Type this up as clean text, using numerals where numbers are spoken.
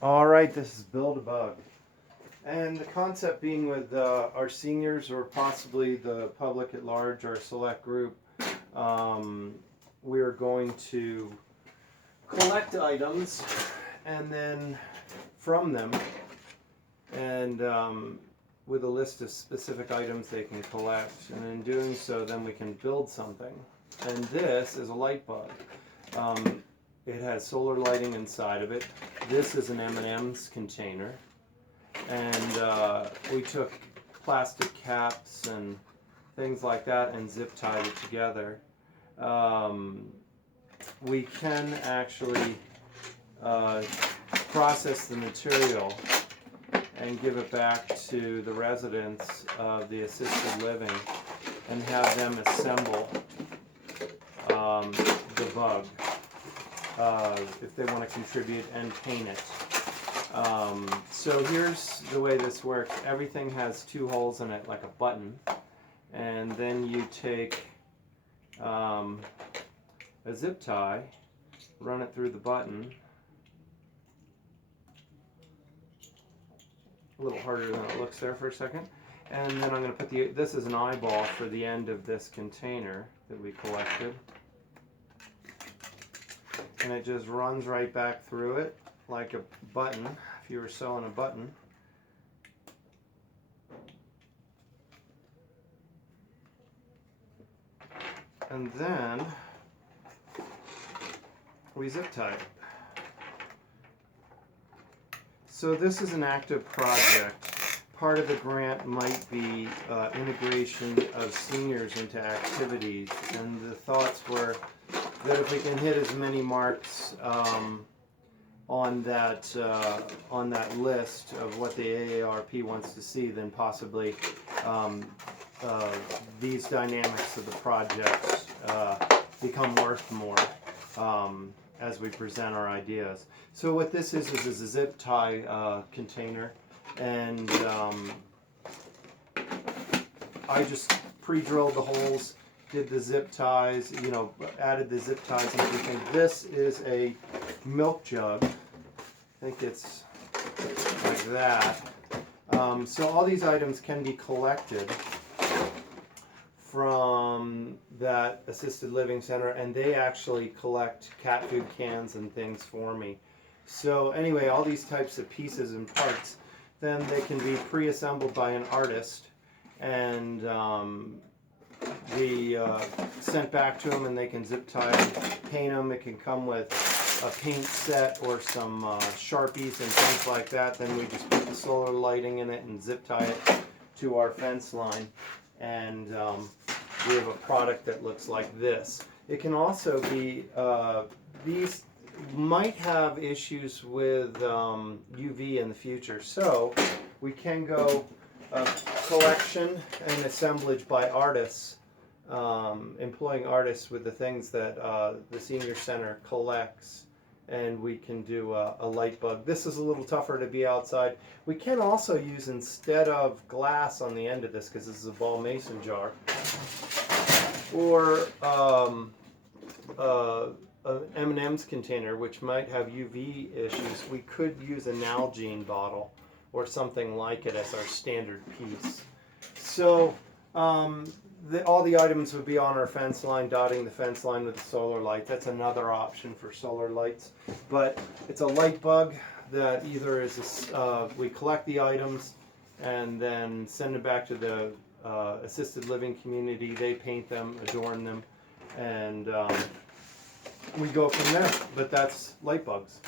All right, this is Build a Bug. And the concept being with our seniors or possibly the public at large, our select group, we're going to collect items and then from them and with a list of specific items they can collect. And in doing so, then we can build something. And this is a light bug. It has solar lighting inside of it. This is an M&M's container. And we took plastic caps and things like that and zip tied it together. We can actually process the material and give it back to the residents of the assisted living and have them assemble the bug if they want to contribute and paint it. So here's the way this works. Everything has two holes in it like a button, and then you take a zip tie, run it through the button. A little harder than it looks there for a second. And then I'm going to put this is an eyeball for the end of this container that we collected. And it just runs right back through it like a button, if you were sewing a button. And then we zip tie it. So this is an active project. Part of the grant might be integration of seniors into activities, and the thoughts were that if we can hit as many marks on that list of what the AARP wants to see, then possibly these dynamics of the project become worth more as we present our ideas. So what this is a zip tie container, and I just pre-drilled the holes, did the zip ties, added the zip ties and everything. This is a milk jug. I think it's like that. So all these items can be collected from that assisted living center, and they actually collect cat food cans and things for me. So anyway, all these types of pieces and parts, then they can be pre-assembled by an artist, and we sent back to them, and they can zip tie them, paint them. It can come with a paint set or some Sharpies and things like that. Then we just put the solar lighting in it and zip tie it to our fence line, and we have a product that looks like this. It can also be, these might have issues with UV in the future, so we can go collection and assemblage by artists, employing artists with the things that the senior center collects, and we can do a light bug. This is a little tougher to be outside. We can also use, instead of glass on the end of this, because this is a ball mason jar, or an M&M's container, which might have UV issues. We could use a Nalgene bottle or something like it as our standard piece. So all the items would be on our fence line, dotting the fence line with the solar light. That's another option for solar lights. But it's a light bug that either is we collect the items and then send them back to the assisted living community. They paint them, adorn them, and we go from there. But that's light bugs.